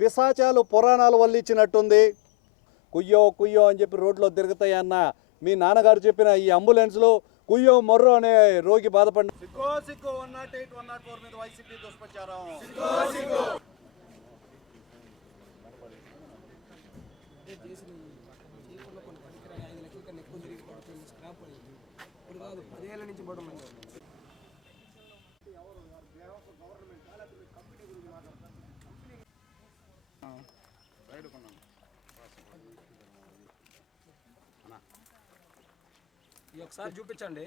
పిశాచాలు పురాణాలు వల్లిచ్చినట్టుంది. కుయ్యో కుయ్యో అని చెప్పి రోడ్లో తిరుగుతాయన్న మీ నాన్నగారు చెప్పిన ఈ అంబులెన్స్లో కుయ్యో మొర్రో అనే రోగి బాధపడిన సిక్కో సిక్కో one nought eight one nought four మీద వైసీపీ దుష్ప్రచారం. చేసిన చేయకుండా ఒకసారి చూపించండి.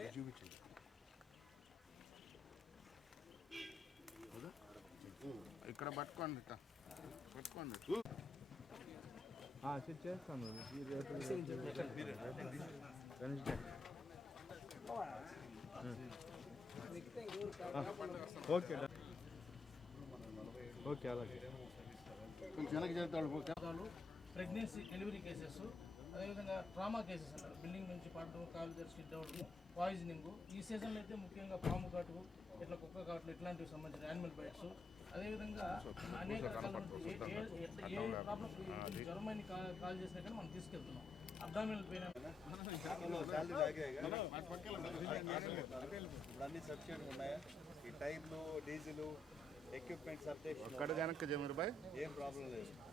ఇక్కడ పట్టుకోండి. పట్టుకోండి. కొంచెం వెనక్కి చేస్తాడు రోగాలు ప్రెగ్నెన్సీ డెలివరీ కేసెస్. అదేవిధంగా ట్రామా కేసెస్ అంటారు. బిల్డింగ్ నుంచి పడడం కాలు తెరిచి అవ్వడం పాయిజనింగ్. ఈ సీజన్లో అయితే ముఖ్యంగా పాము కాటు ఇట్లా కుక్క కాట్లు ఇట్లాంటివి సంబంధించిన యానిమల్ బైట్స్. అదేవిధంగా అనేక రకాల ఏ- ప్రాబ్లం జ్వరం అని కా- కాల్ చేసినా కానీ మనం తీసుకెళ్తున్నాం. అబ్డామినల్ పెయిన్ ఇప్పుడు అన్ని సబ్సిడీ ఉన్నాయా? ఈ టైర్లు డీజిల్ ఎక్విప్మెంట్స్ అప్డేషన్ బాయ్. ఏం ప్రాబ్లం లేదు.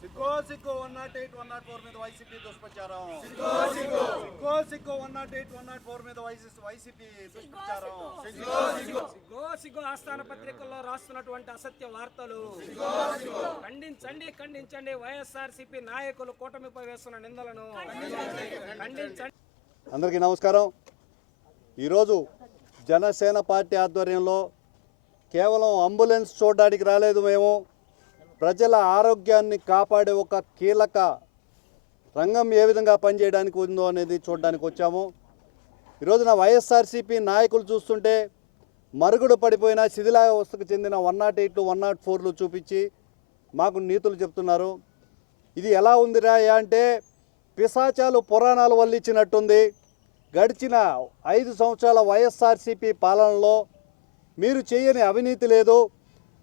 సిక్కో సిక్కో one nought eight one nought four మీద వైసీపీ దుష్ప్రచారం. సిక్కో సిక్కో. One nought eight one nought four మీద వైసీ- వైసీపీ దుష్ప్రచారం. సిగ్గో సిగ్గో ఆస్థాన పత్రికల్లో రాస్తున్నటువంటి అసత్య వార్తలు. ఖండించండి ఖండించండి. వైఎస్ఆర్ సిపి నాయకులు కూటమిపై వేస్తున్న నిందలను. ఖండించండి. అందరికీ నమస్కారం. ఈరోజు జనసేన పార్టీ ఆధ్వర్యంలో కేవలం అంబులెన్స్ చూడడానికి రాలేదు మేము. ప్రజల ఆరోగ్యాన్ని కాపాడే ఒక కీలక రంగం ఏ విధంగా పనిచేయడానికి ఉందో అనేది చూడడానికి వచ్చాము. ఈరోజున వైఎస్ఆర్సీపీ నాయకులు చూస్తుంటే మరుగుడు పడిపోయిన శిథిలావస్థకు చెందిన one nought eight one nought ఫోర్లు చూపించి మాకు నీతులు చెప్తున్నారు. ఇది ఎలా ఉందిరా అంటే పిశాచాలు పురాణాలు వల్లిచ్చినట్టుంది. గడిచిన ఐదు సంవత్సరాల వైఎస్ఆర్సీపీ పాలనలో మీరు చేయని అవినీతి లేదు.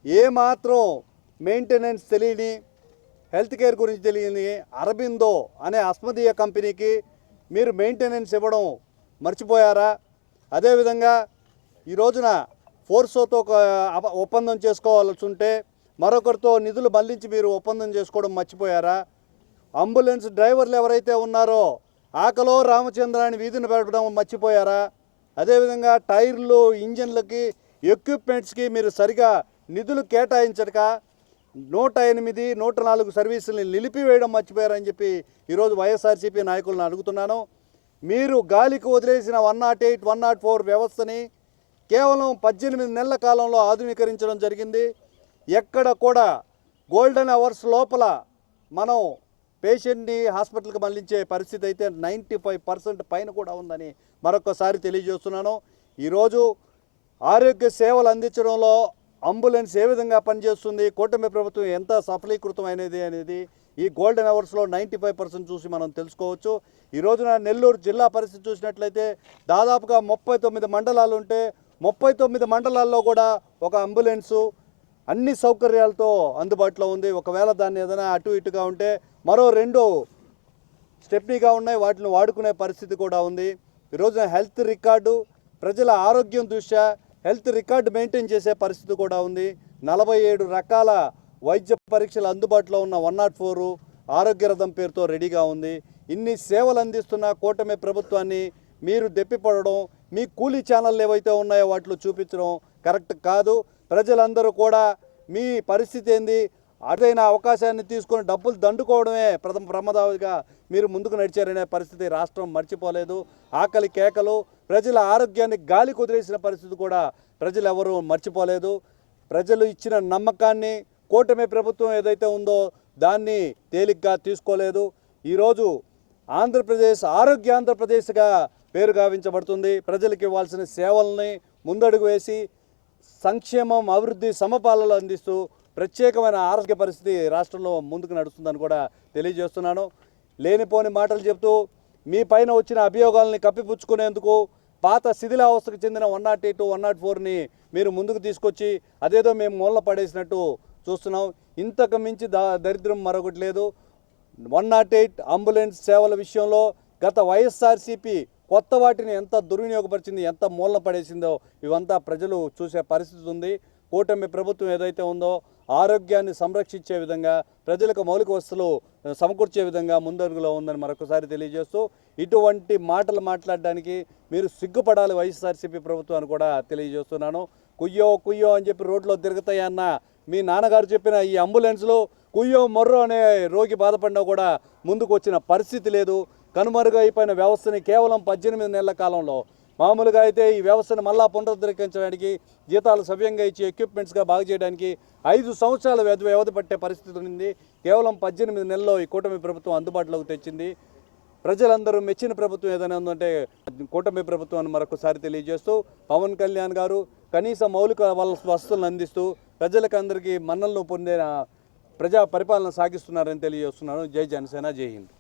ఏమాత్రం మెయింటెనెన్స్ తెలియని హెల్త్ కేర్ గురించి తెలియని అరబిందో అనే అస్మదీయ కంపెనీకి మీరు మెయింటెనెన్స్ ఇవ్వడం మర్చిపోయారా? అదేవిధంగా ఈ రోజున ఫోర్సోతో ఒక ఒప్పందం చేసుకోవాల్సి ఉంటే మరొకరితో నిధులు మళ్ళించి మీరు ఒప్పందం చేసుకోవడం మర్చిపోయారా? అంబులెన్స్ డ్రైవర్లు ఎవరైతే ఉన్నారో ఆకలో రామచంద్రాన్ని వీధిని పెట్టడం మర్చిపోయారా? అదేవిధంగా టైర్లు ఇంజన్లకి ఎక్విప్మెంట్స్కి మీరు సరిగా నిధులు కేటాయించక నూట ఎనిమిది నూట నాలుగు సర్వీసుల్ని నిలిపివేయడం మర్చిపోయారని చెప్పి ఈరోజు వైఎస్ఆర్సీపీ నాయకులను అడుగుతున్నాను. మీరు గాలికి వదిలేసిన one nought eight one nought four వ్యవస్థని కేవలం పద్దెనిమిది నెలల కాలంలో ఆధునీకరించడం జరిగింది. ఎక్కడ కూడా గోల్డెన్ అవర్స్ లోపల మనం పేషెంట్ని హాస్పిటల్కి మళ్ళించే పరిస్థితి అయితే నైంటీ ఫైవ్ పర్సెంట్ పైన కూడా ఉందని మరొకసారి తెలియజేస్తున్నాను. ఈరోజు ఆరోగ్య సేవలు అందించడంలో అంబులెన్స్ ఏ విధంగా పనిచేస్తుంది కూటమి ప్రభుత్వం ఎంత సఫలీకృతమైనది అనేది ఈ గోల్డెన్ అవర్స్లో నైంటీ ఫైవ్ పర్సెంట్ చూసి మనం తెలుసుకోవచ్చు. ఈ రోజున నెల్లూరు జిల్లా పరిస్థితి చూసినట్లయితే దాదాపుగా ముప్పై తొమ్మిది మండలాలు ఉంటే ముప్పై తొమ్మిది మండలాల్లో కూడా ఒక అంబులెన్సు అన్ని సౌకర్యాలతో అందుబాటులో ఉంది. ఒకవేళ దాన్ని ఏదైనా అటు ఇటుగా ఉంటే మరో రెండు స్టెప్నీగా ఉన్నాయి. వాటిని వాడుకునే పరిస్థితి కూడా ఉంది. ఈ రోజున హెల్త్ రికార్డు ప్రజల ఆరోగ్యం దృష్ట్యా హెల్త్ రికార్డు మెయింటైన్ చేసే పరిస్థితి కూడా ఉంది. నలభై ఏడు రకాల వైద్య పరీక్షలు అందుబాటులో ఉన్న వన్ నాట్ ఫోరు ఆరోగ్య రథం పేరుతో రెడీగా ఉంది. ఇన్ని సేవలు అందిస్తున్న కూటమి ప్రభుత్వాన్ని మీరు దెప్పిపడడం మీ కూలీ ఛానళ్ళు ఏవైతే ఉన్నాయో వాటిలో చూపించడం కరెక్ట్ కాదు. ప్రజలందరూ కూడా మీ పరిస్థితి ఏంది? అదైన అవకాశాన్ని తీసుకొని డబ్బులు దండుకోవడమే ప్రథమ ప్రమాదావిగా మీరు ముందుకు నడిచారనే పరిస్థితి రాష్ట్రం మర్చిపోలేదు. ఆకలి కేకలు ప్రజల ఆరోగ్యాన్ని గాలి కుదిరేసిన పరిస్థితి కూడా ప్రజలు ఎవరు మర్చిపోలేదు. ప్రజలు ఇచ్చిన నమ్మకాన్ని కూటమి ప్రభుత్వం ఏదైతే ఉందో దాన్ని తేలిగ్గా తీసుకోలేదు. ఈరోజు ఆంధ్రప్రదేశ్ ఆరోగ్య ఆంధ్రప్రదేశ్గా పేరు గావించబడుతుంది. ప్రజలకు ఇవ్వాల్సిన సేవల్ని ముందడుగు వేసి సంక్షేమం అభివృద్ధి సమపాలనలు అందిస్తూ ప్రత్యేకమైన ఆరోగ్య పరిస్థితి రాష్ట్రంలో ముందుకు నడుస్తుందని కూడా తెలియజేస్తున్నాను. లేనిపోని మాటలు చెప్తూ మీ పైన వచ్చిన అభియోగాల్ని కప్పిపుచ్చుకునేందుకు పాత శిథిలావస్థకు చెందిన one nought eight one nought ఫోర్ని మీరు ముందుకు తీసుకొచ్చి అదేదో మేము మూలన పడేసినట్టు చూస్తున్నాం. ఇంతకు మించి దరిద్రం మరొకటి లేదు. వన్ నాట్ ఎయిట్ అంబులెన్స్ సేవల విషయంలో గత వైఎస్ఆర్సీపీ కొత్త వాటిని ఎంత దుర్వినియోగపరిచింది ఎంత మూలన పడేసిందో ఇవంతా ప్రజలు చూసే పరిస్థితి ఉంది. కూటమి ప్రభుత్వం ఏదైతే ఉందో ఆరోగ్యాన్ని సంరక్షించే విధంగా ప్రజలకు మౌలిక వస్తువులు సమకూర్చే విధంగా ముందడుగులో ఉందని మరొకసారి తెలియజేస్తూ ఇటువంటి మాటలు మాట్లాడడానికి మీరు సిగ్గుపడాలి వైఎస్ఆర్సీపీ ప్రభుత్వాన్ని కూడా తెలియజేస్తున్నాను. కుయ్యో కుయ్యో అని చెప్పి రోడ్లో తిరుగుతాయన్న మీ నాన్నగారు చెప్పిన ఈ అంబులెన్స్లో కుయ్యో మొర్రో అనే రోగి బాధపడినా కూడా ముందుకు వచ్చిన పరిస్థితి లేదు. కనుమరుగైపోయిన వ్యవస్థని కేవలం పద్దెనిమిది నెలల కాలంలో మామూలుగా అయితే ఈ వ్యవస్థను మళ్ళా పునరుద్ధరించడానికి జీతాలు సవ్యంగా ఇచ్చి ఎక్విప్మెంట్స్గా బాగు చేయడానికి ఐదు సంవత్సరాల వ్యవధి వ్యవధి పట్టే పరిస్థితి ఉంది కేవలం పద్దెనిమిది నెలల్లో ఈ కూటమి ప్రభుత్వం అందుబాటులోకి తెచ్చింది. ప్రజలందరూ మెచ్చిన ప్రభుత్వం ఏదైనా ఉందంటే కూటమి ప్రభుత్వం అని మరొకసారి తెలియజేస్తూ పవన్ కళ్యాణ్ గారు కనీస మౌలిక వల్ల వసతులను అందిస్తూ ప్రజలకు అందరికీ మన్నలను పొందిన ప్రజా పరిపాలన సాగిస్తున్నారని తెలియజేస్తున్నాను. జై జనసేన జై హింద్.